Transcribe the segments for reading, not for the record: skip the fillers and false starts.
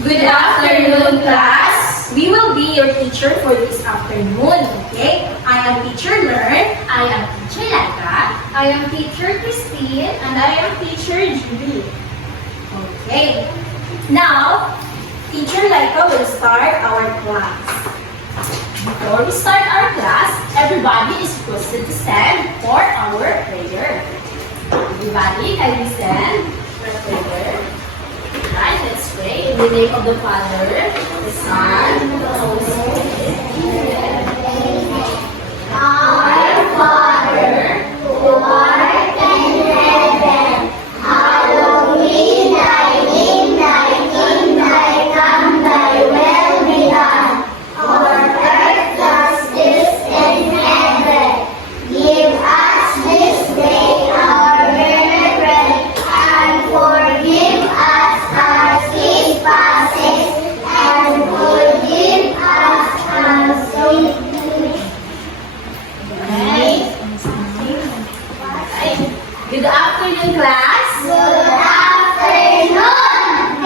Good afternoon, class. We will be your teacher for this afternoon, okay? I am Teacher Learn. I am Teacher Laika. I am Teacher Christine. And I am Teacher Julie. Okay. Now, Teacher Laika will start our class. Before we start our class, everybody is requested to stand for our prayer. Everybody, can you stand for prayer? Right, let's pray. In the name of the Father, the Son, and the Holy Spirit. Our Father, who art in heaven, hallowed be thy name, thy kingdom come, thy will be done. On earth as it is in heaven. Give us this day our daily bread, and forgive us our trespasses, and forgive us our sins. Good afternoon, class. Good afternoon,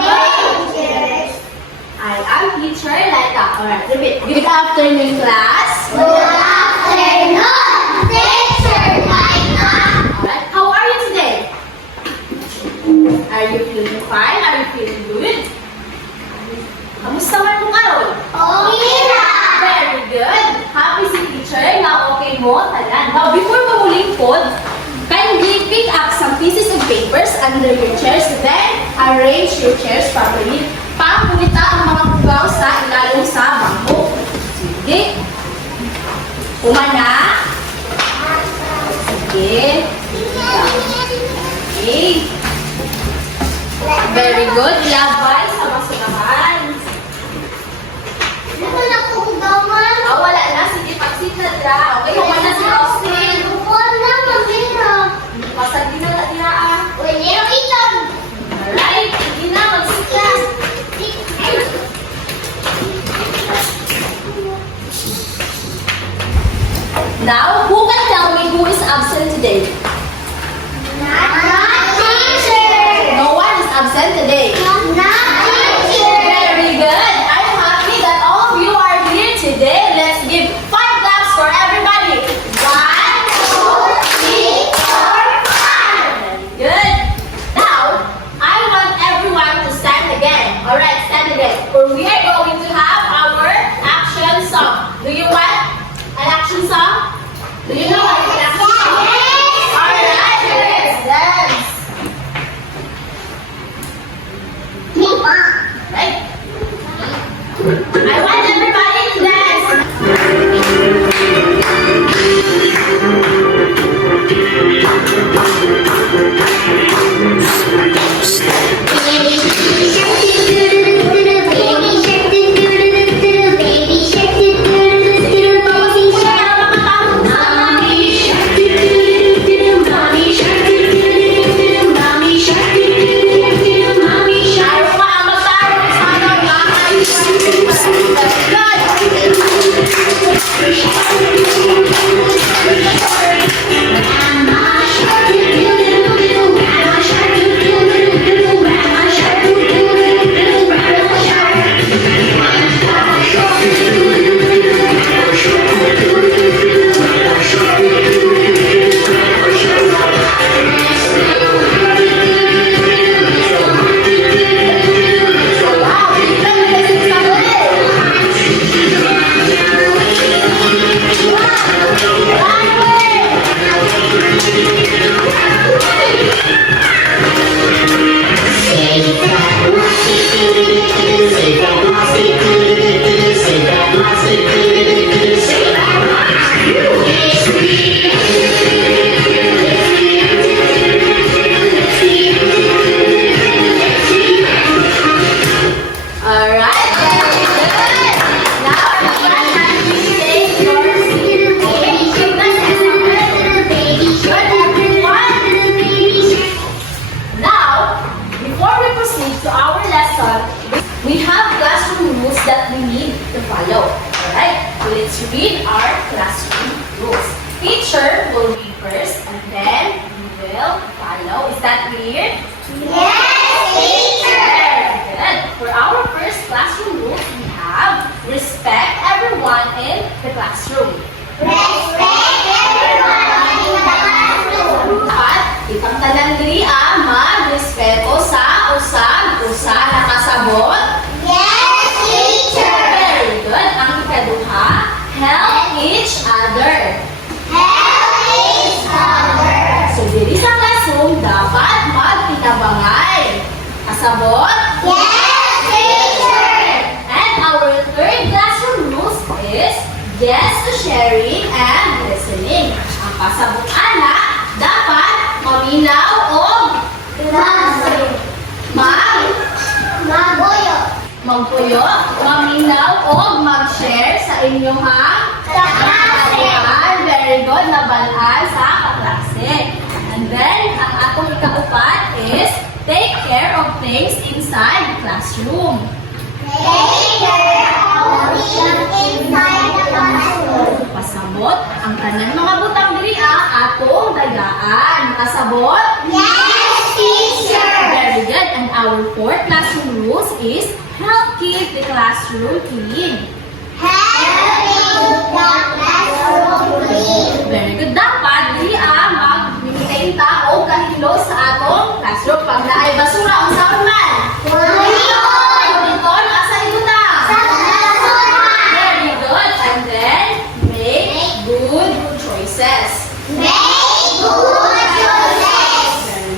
teachers. I am Teacher Laika. Alright, repeat. Good afternoon, class. Good afternoon, Teacher Laika. Alright, how are you today? Are you feeling fine? Are you feeling good? Kamusta man mo karon? Okay na! Very good. Happy si teacher na okay mo, talan. Now, before mamuling pod, kindly pick up some pieces of papers under your chairs, then arrange your chairs properly. Pangpunita ang mga pugaw sa ilalim sa bangko. Sige. Umana. Sige. Okay. Very good. Labay sa basurahan. Wala kong gaman. Wala na. Sige, pagsikat na. Okay, umana si Austin. Wala, mamira. Pasag din na tira ah. Wala yung ilan. Alright, hindi na magsikat. Now, who can tell me who is absent today? Not teacher. No one is absent today. Not teacher. Very good. I'm happy that all of you are here today. Let's give 5 claps for everybody. 1, 2, 3, 4, 5. Very good. Now, I want everyone to stand again. Alright, stand again. For we are going to have our action song. Do you want an action song? Do you know what an action song is? Alright, let's dance. Right? I want everybody to dance. Teacher will read first and then you will follow. Is that clear? Yes, teacher. Good. For our first magpuyo, maminaw, o mag-share sa inyong kaklase. Very good, nabalaan sa kaklase. And then, ang atong ikaupat is take care of things inside the classroom. Pasabot ang tanan mga butang diri atong dagaan. Pasabot? Very good. And our fourth classroom rules is help keep the classroom clean. Very good. Dapat diri mag-maintain ta o kahilo sa atong classroom. Pag naay basura, ang saan man? Dito, nasa ito na. Very good. And then, make good choices. Very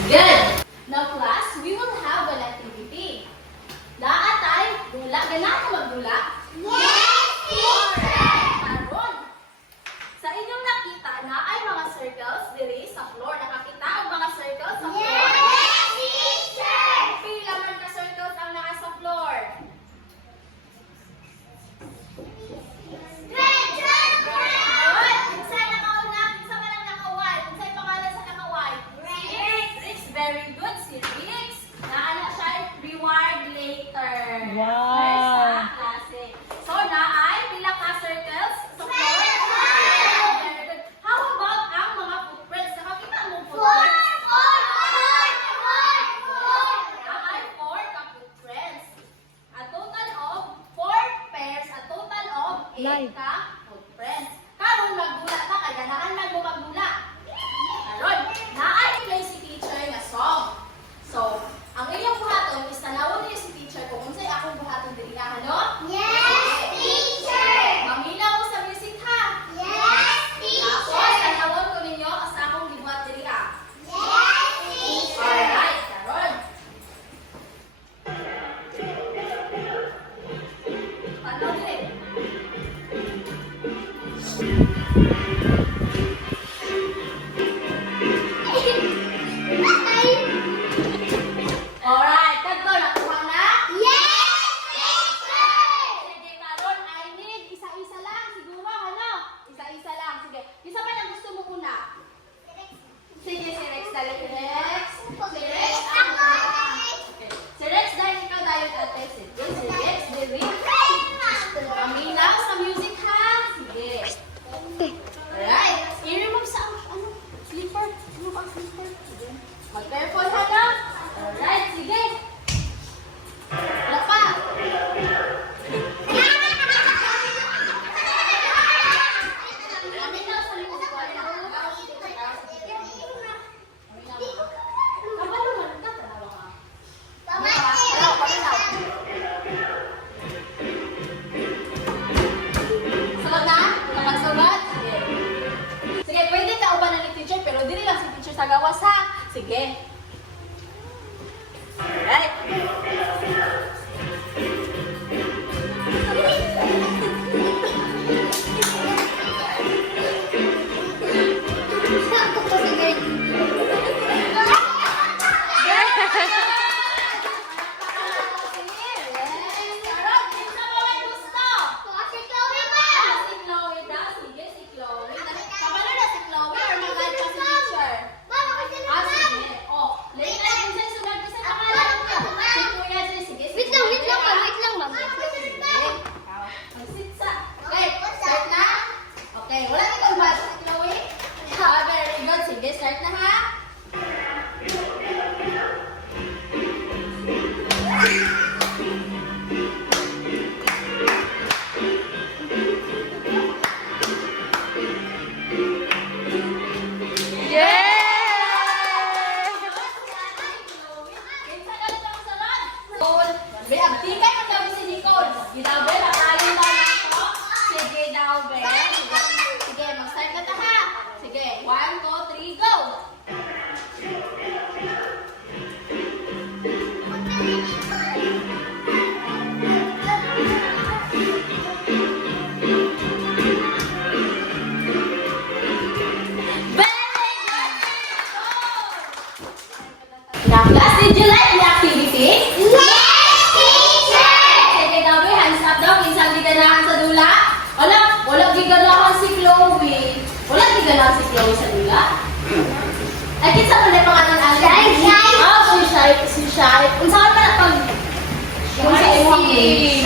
good. Now class, we will have an activity. Laatay, dula. Ganaan mo magdula? Karon. Sa inyong nakita na ay mga circles diri sa floor. Nakakita ang mga circles sa floor? Pila man ka circles ang naka sa floor? Good. Kinsay nakauna? Kinsa man ang naka-white? Kinsay pangalan sa naka-white? Rix. Very good. Si Rix. Naana siya reward later. Wow. First sa klase. So, naay pila ka circles sa floor? Very good. How about ang mga footprints? Nakakita mo footprints? Naay 4 ka footprints. A total of 4 pairs, a total of 8 ka footprints. Karon magdula ka, kaya naan man mo magdula. Karon, naay play si teacher nga song. So, ang inyong buhaton is tanawon niyo si teacher kung unsay akong buhaton diri no? Maminaw ko sa music ha. Tapos tanawon ko ninyo sa akong gibuhat diri Alright, karon. Panaw diri. Alright, kadto nakuha na? Sige, karon I need isa-isa lang siguro Isa-isa lang. Sige. Isa pa lang gusto mo una? Sige, si Rex dali. Rex. Si Rex ang okay. Si Rex dahil ikaw dahil ate. Sige, si Rex dili. Paminaw sa music ha. Sige. Alright. I-remove sa slipper. Remove ang slipper. Sige. Mag-careful ha na. Alright, sige. Wala pa. Paminaw sa music. Kapaluman ka. Paminaw. Sagot na? Nakagsagot? Sige. Sige, pwede ka ubanan ni teacher, pero dili lang si teacher sa gawas ha. Sige. Alright. Oh, Shizy!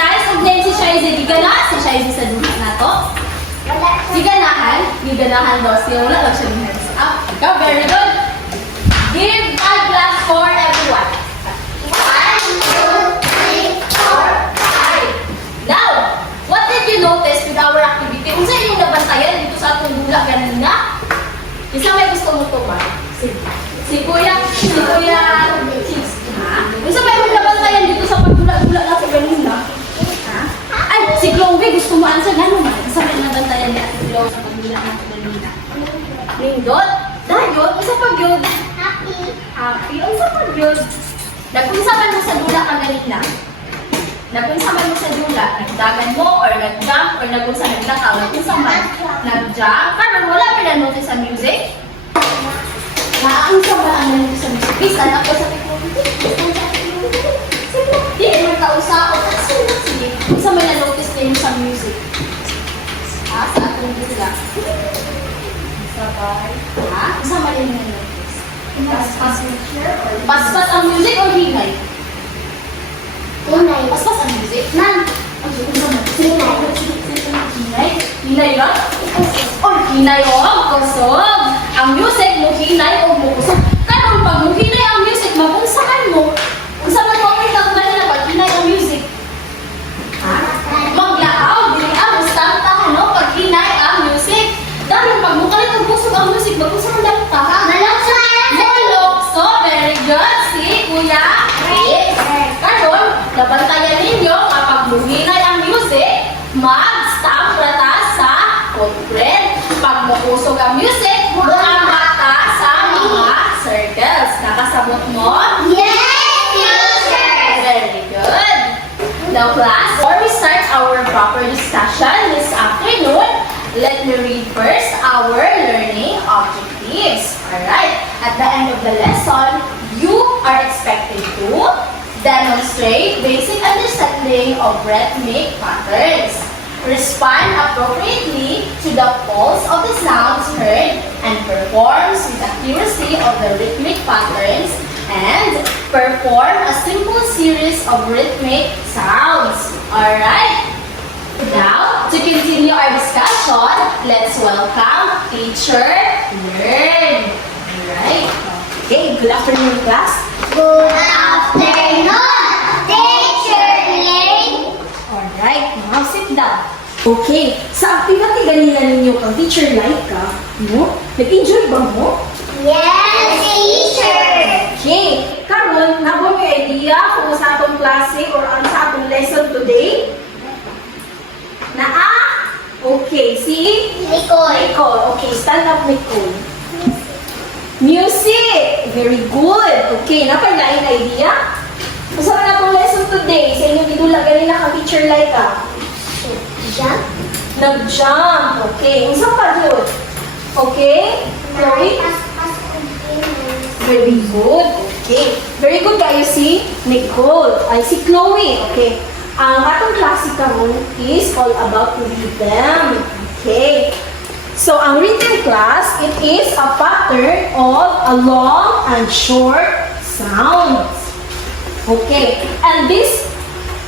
Nice of name si Shizy. Di ka na si Shizy sa duha na to? Di ganahan? Di ganahan daw siya. Wala lang siya ng hands up. Ikaw, very good. Give a clap for everyone. 1, 2, 3, 4, 5. Now, what did you notice with our activity? Kung saan yung nabantayan dito sa atong dula kanina? Isa may gusto mo ito ba? Si Kuya Cheese. Ha? Isa may nabantayan dito sa pagdula-dula natin kanina? Ha? Ay, si Chloe, gusto mo answer na naman. Isa may nabantayan ni Ate Chloe sa pagdula natin kanina. Lindot? Dayon, isa pag yun. Happy. O isa pag yun. Nag-unsaman mo sa dula ka kanina? Nag-unsaman mo sa dula? Nagdagan mo or nag-jump or nag-unsa naglakaw? Nag-unsaman? Nag-jump? Karon wala pa na notice sa music? Naangsa ba ang notice sa music? Please, stand up ko sa technology. Di, may kausap. Sige. Unsa may na-notice din sa music? Ha? Sa atong dula? Sabay. Ha? Unsa may na-notice? Paspas Paspas ang music or hingay? Paspas ang music? Hinay? Hinay lang? Oh, hinay o kusog. Ang music mo hinay o kusog. Karon pag mo hinay ang music, magunsahan mo. Unsa man mo ang na pag hinay ang music? Ha? Maglakaw, dili ang mustanta no pag hinay ang music. Dahil pag mo kalit ang kusog ang music, magunsahan lang ka ha? Molokso, very good. Si Kuya Chris. Karon, nabantayan ninyo kapag muhinay ang music, mag-stamp rata sa footprint. Pag makusog ang music, mata sa mga circles. Nakasabot mo? Very good. Now class, before we start our proper discussion this afternoon, let me read first our learning objectives. Alright, at the end of the lesson, you are expected to demonstrate basic understanding of rhythmic patterns, respond appropriately to the pulse of the sounds heard, and performs with accuracy of the rhythmic patterns, and perform a simple series of rhythmic sounds. Alright? Now, to continue our discussion, let's welcome Teacher Learn. Alright? Okay, good afternoon, class. Good afternoon, Teacher Lane. Alright, now sit down. Okay, sa activity ganina ninyo kang teacher like ka, no? Nag-enjoy ba mo? Yes, teacher. Okay, karon nabo mo idea kung sa atong klase or ang sa atong lesson today? Okay, si Nicole. Nicole. Okay, stand up, Nicole. Music! Very good. Okay, napalain idea? Masama na akong lesson today. Sa inyong gidula ganina kang teacher like ka. Jump. Nag-jump. Okay, unsa pa yun? Okay? Chloe? Very good. Okay. Very good kayo si Nicole. Ay, si Chloe. Okay. Ang atong klase karon is all about rhythm. Okay. So, ang rhythm class, it is a pattern of a long and short sounds. Okay. And this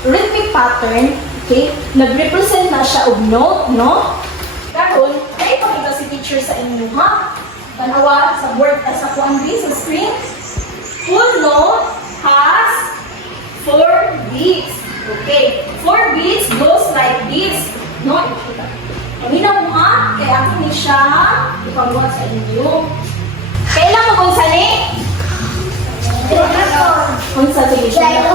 rhythmic pattern, okay, nag-represent na siya og note, no? Karon, ay pakita si teacher sa inyo, ha? Tanawa sa board, sa kuan sa screen. Full note has 4 beats. Okay, 4 beats goes like this. No? Paminaw mo ha, kaya ako ni siya ipagawa sa inyo. Kailan mo kung sali? Kung sa sige siya.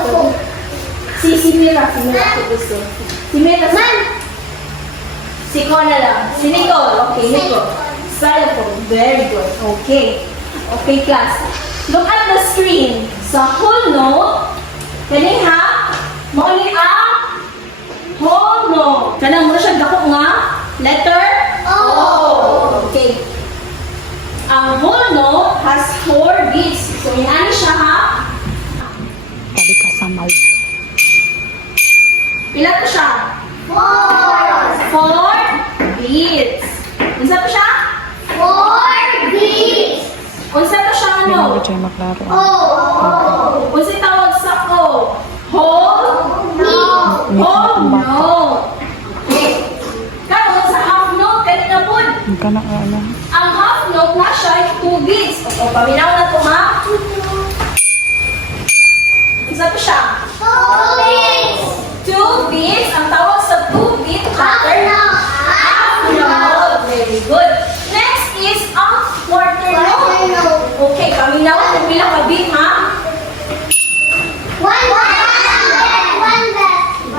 Si Mira ko gusto. Si Mira, man! Si Kona lang. Si Nicole. Okay, Nicole. Xylophone. Very good. Okay. Okay, class. Look at the screen. Sa whole note, kani ha, mauni ang whole note. Kanang mo siya dako nga letter O. Okay. Ang whole note has 4 beats. So, inani siya ha? Tadi ka sa mau. Pila to siya? 4 beats. Unsa to siya? 4 beats. Unsa to siya Hindi ano? mo siya maklaro. Unsa tawag sa O? Whole? Whole note. Okay. Karon sa half note kanina po. Ang ka na ano. Ang half note na siya ay 2 beats. O, paminaw na to ha. Isa to siya. 2 beats. Ang tawag sa 2 beat pattern. Half note. Very good. Next is ang quarter note. Okay, paminaw kung pila ka beat ha.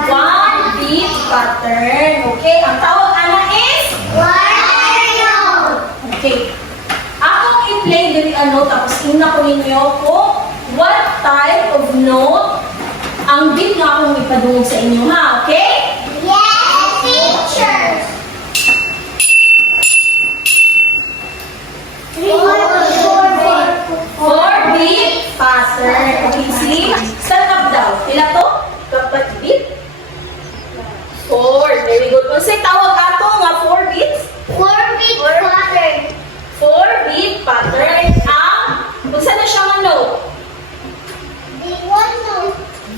1 beat pattern. Okay, ang tawag ana is okay. Akong i-play diri ano tapos ina ko ninyo kung what type of note ang beat nga akong ipadungog sa inyo ha, okay? Four beat pattern. Okay, see? Stand up daw. Pila to? Kapat beat? 4. Very good. Kung sa'y tawag ato nga 4 beats? 4 beat pattern. Kung saan na siya nga note?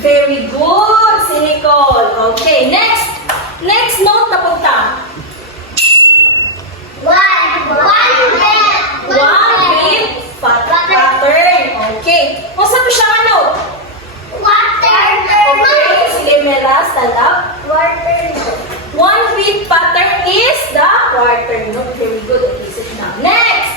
Very good, si Nicole. Okay, next. Next note na punta. 1 beat pattern. Okay. Kung saan mo siya nga note? Okay, sige Mela, stand up. 1 beat pattern is the quarter note. Very good. Okay, sit down. Next.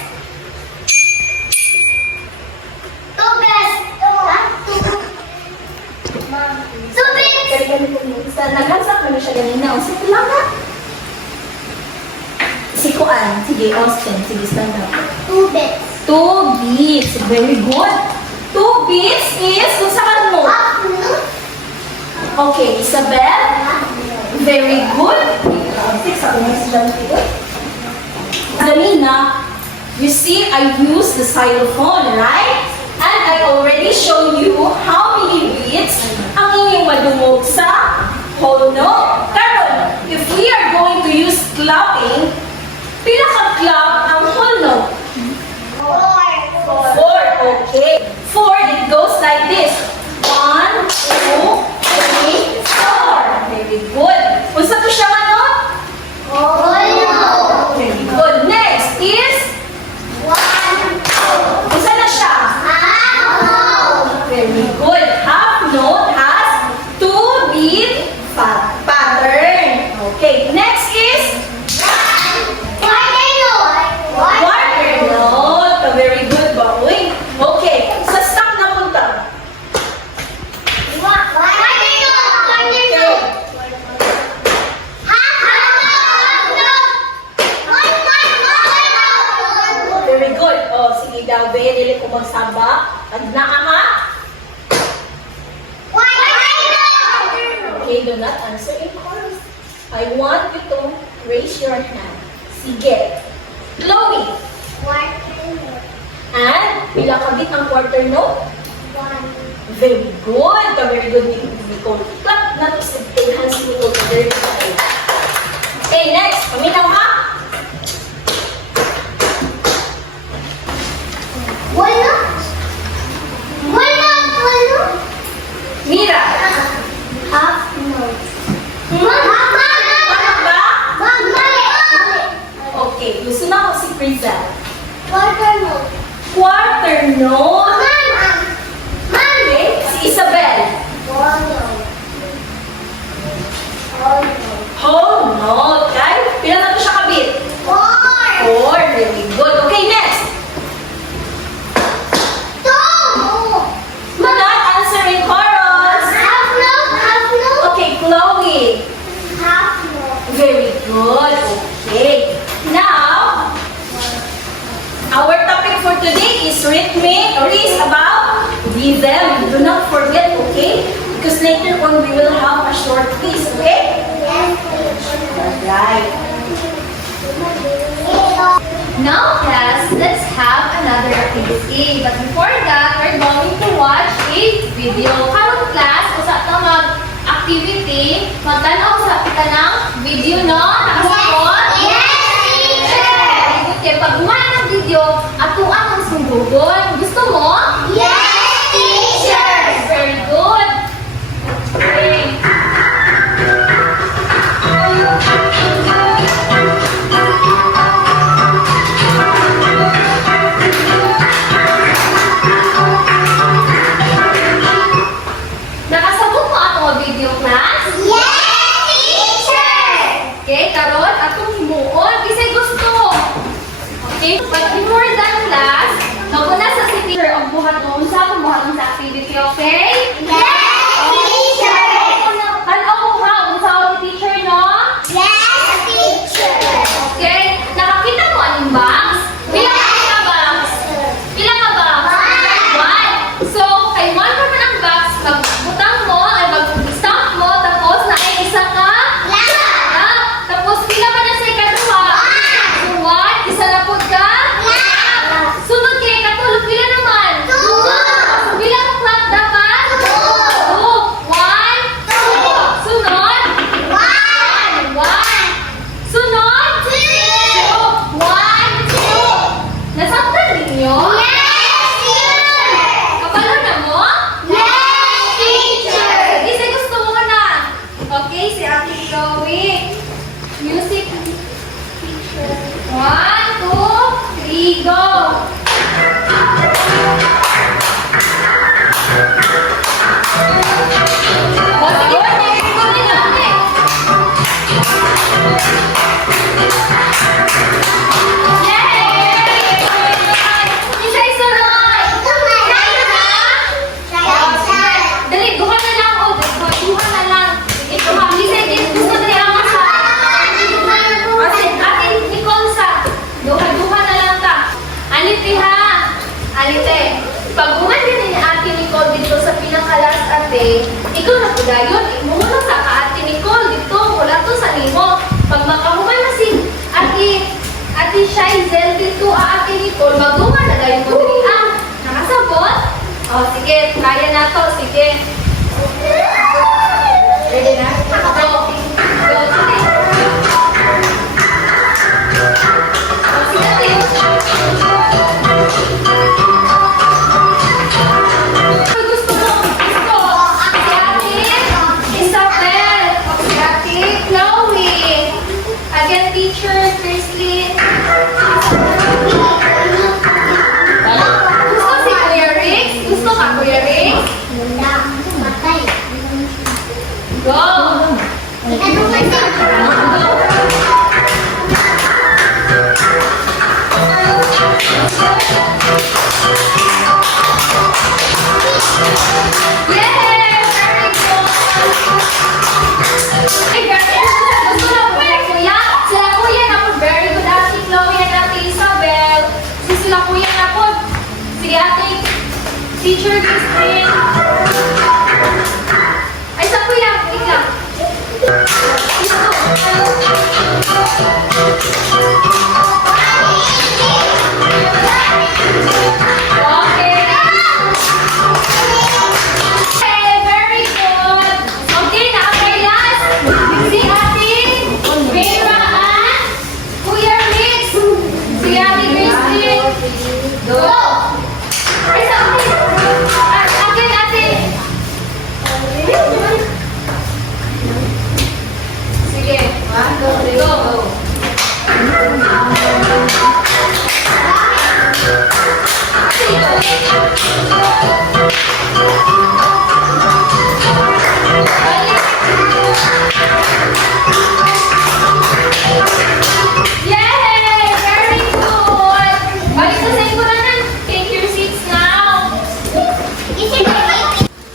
Kaya ganun po mo. Naghansak na siya ganina. O, sige lang na. Si Kuan. Sige, Austin. Sige, stand up. 2 beats. Very good. 2 beats is kung saan mo. Okay, Isabel. Very good. Six ako na si Dante. Kanina, you see, I use the xylophone, right? And I already shown you how many beats ang inyong madungog sa whole note. Karon, if we are going to use clapping, pila ka clap ang whole note? 4. Okay. 4, it goes like this. 1, 2, 3, 4. Very good. Unsa to siya nga note? Very good. Next is, unsa na siya? Very good. Half note has 2 beat pattern. Okay. Next is quarter note. Very good, Baoy. Okay. Sa stop na punta. Very good. Oh, sige daw, dili ko magsaba. Pag naama. Okay, do not answer in chorus. I want you to raise your hand. Sige. Chloe. And, pila ka bit ang quarter note? Very good. Very good, Nicole. Clap na to sa hands ni Nicole. Very good. Okay, next. Paminaw ha? Mira. Ano ba? Okay, gusto na ko si Priza. Quarter note. Okay, si Isabel. Whole note. Okay? Pila na to siya kabit? 4. Very good. Okay, next. Do not answer in chorus. Okay, Chloe. Very good. Okay. Now, our topic for today is rhythmic or is about rhythm. Do not forget, okay? Because later on we will have a short quiz, okay? Alright. Now, class, let's have another activity. But before that, we're going to watch a video. Karong class, usa ta mag-activity, magtanaw sa pita ng video, no? Nakasabot? Okay, pag gumawa ng video, ato ang sundugod. dito na po dayon. Muna sa Ate Nicole, dito, wala to sa nimo. Pag makahuman na si Ate Shizel dito, Ate Nicole, magdungan na dayon mo diri. Nakasabot? O, sige, kaya na to, sige. Ready na? Go. Go, sige. O, sige, Ate. Gusto mo? Gusto. Si Ate Isabel. O, si Ate Chloe. Again, teacher, Christine. Gusto si Kuya Rick? Gusto ka, Kuya Rick? Matay. Go! Ano matay? Yes! Very good! Ay, very good! Gusto na po yung kuya? Sila kuya na po. Very good, Ate Chloe and Ate Isabel. Sila kuya na po. Sige, Ate Teacher Christine. Ay, sa kuya. Ikaw. Okay. Okay, very good. Okay, nakakailas. Si Ate Vera at Kuya Rix. Si Ate Christine. Go. Ay, sa akin. Akin, Ate. Sige. Go. Yay! Very good! Balik sa singkuranan. Take your seats now.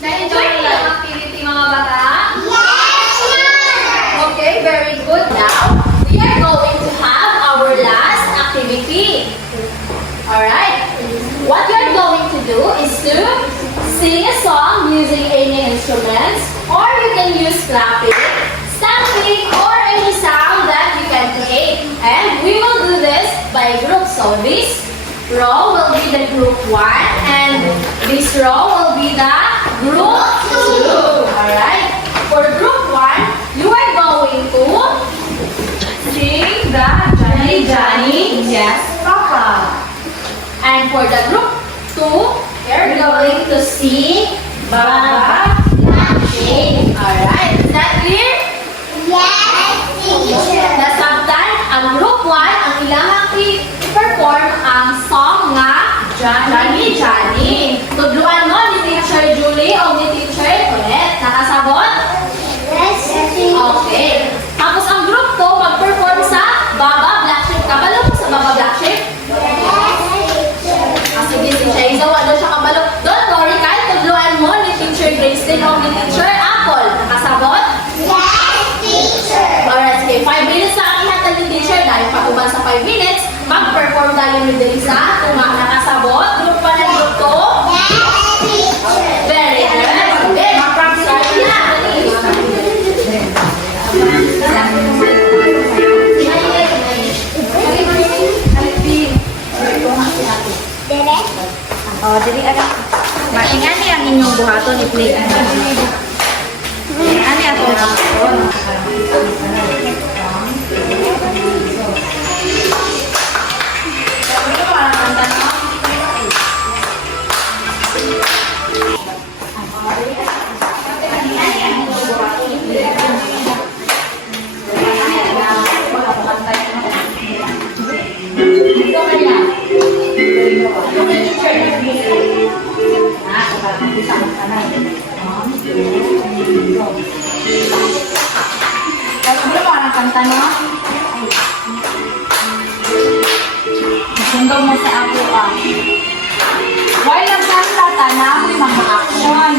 Na-enjoy niyo ang activity, mga bata? Okay, very good. Now, we are going to have our last activity. Alright? What you are going to do is to sing a song using any instruments, or you can use clapping, stamping, or any sound that you can create. And we will do this by group. So this row will be the group 1, and this row will be the group 2. Alright? For group 1, you are going to sing the Johnny Johnny Yes Papa. And for the group 2, you're going to sing Baba Black Sheep. Alright, is that clear? The subtitle, ang group 1, ang ilang i-perform ang song nga Johnny Johnny. Tudluan mo ni Teacher Julie o ni Teacher Colette. Nakasabot? Okay. Tapos ang group 2, mag-perform sa Baba Black Sheep. Kabalo mo sa Baba Black Sheep? Sige, si Shaiza, wala siya kabalo. Don't worry, kahit tudluan mo ni Teacher Gracelyn o ni Teacher Apple. Nakasabot? Alright, sige. 5 minutes na ang ihatag ni Teacher. Dahil patuban sa 5 minutes, mag-perform tayo ni Delisa. Kung nakasabot, group 1 and group 2. Very good. Okay, mag-practice tayo na. Oh, dili ada. Maingani ang inyong buhaton i-play. Ani ako na. Ano mo ang kanta no? Sundo mo sa ako While nagkanta, tanahoy mga aksyon.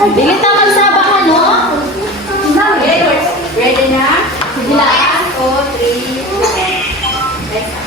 Dili ta magsabahan, no? Ready na? Sige lang. 1, 2, 3, let's go.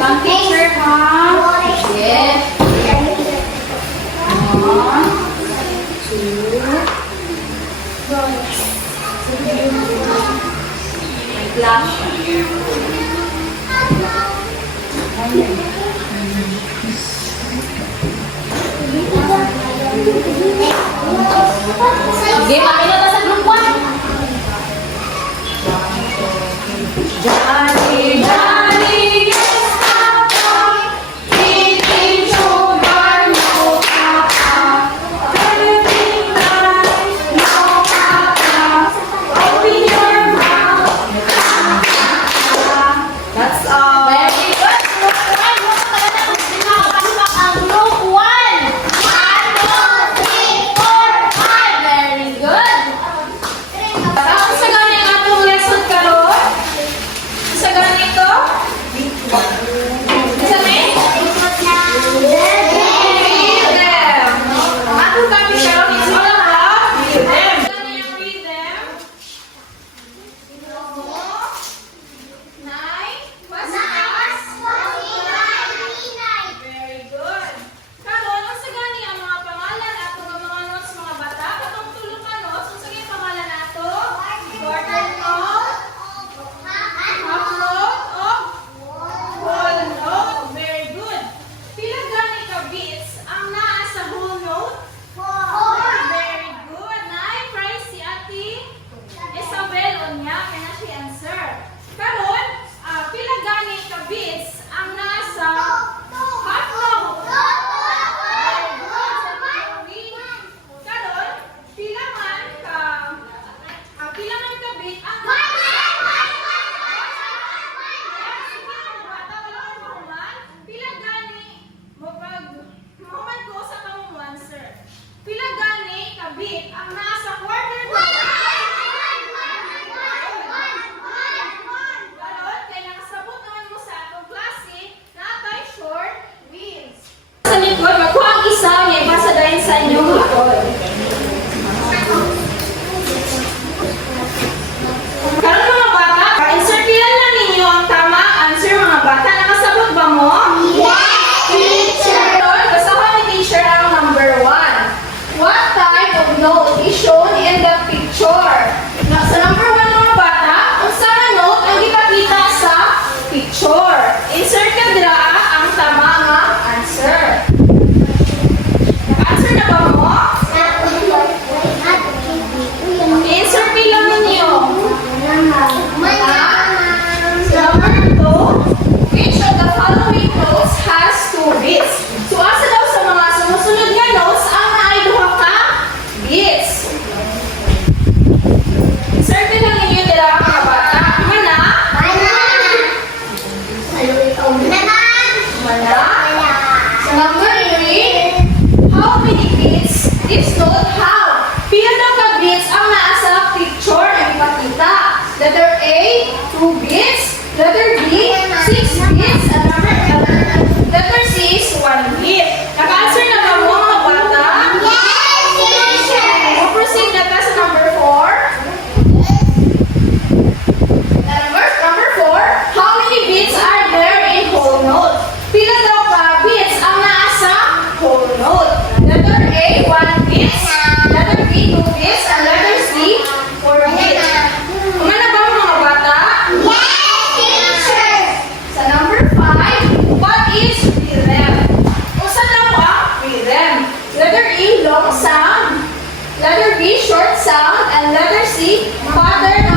Lang picture, ha? Yes. 1, 2. Flash. Sige, pakita na sa group 1. Johnny, Johnny, yes, Papa. Eating sugar, no, Papa. Everything nice, no, Papa. Open your mouth, Papa. That's all. Very good. Group 1. Huwag ka na nakapasipak ang group 1. 1, 2, 3, 4, 5. Very good. Tapos sa ganyan atong lesson karon. Sa ganito. Sa may? Rhythm. Ang atong topic karon is all about rhythm. Ganyan rhythm. Nine. Very good. Karon ang sa gani ang mga pangalan ato nga mga notes mga bata katong tulo ka notes unsa gyud pangalan nato? Quarter note, half note, o whole note. Very good. Pila gani ka beats ang naa sa whole note? Very good. Nay, prize si Ate Isabel unya kana si answer. Karon, pila gani ka beats ang naa sa half note? Karon, pila man ka beat ang pila gani mo pag moment ko sa kamong answer. Pila gani ka beat ang nasa quarter note? Karon, kay nakasabot naman mo sa atong klase na atay short wheels. Sa likod, magkuha ang isa, may basa dahil sa inyong likod. Karon mga bata, pa-insert lang ninyo ang tama answer mga bata. Nakasabot ba mo? Karon, basahan ni teacher ang number 1. What type of note is shown in the picture? Sa number 1 mga bata, unsa nga note ang ipakita sa picture? Insert ka dira ang tama nga answer. Naka-answer na ba mo? I-insert lang ninyo. Number 2, which of the following notes A, 1 beats. Letter B, 2 beats. And letter C, 4 beats. Kumana ba mga bata? Yes, teacher. Sa number 5, what is rhythm? Usa na mo ang rhythm. Letter A, long sound. Letter B, short sound. And letter C, pattern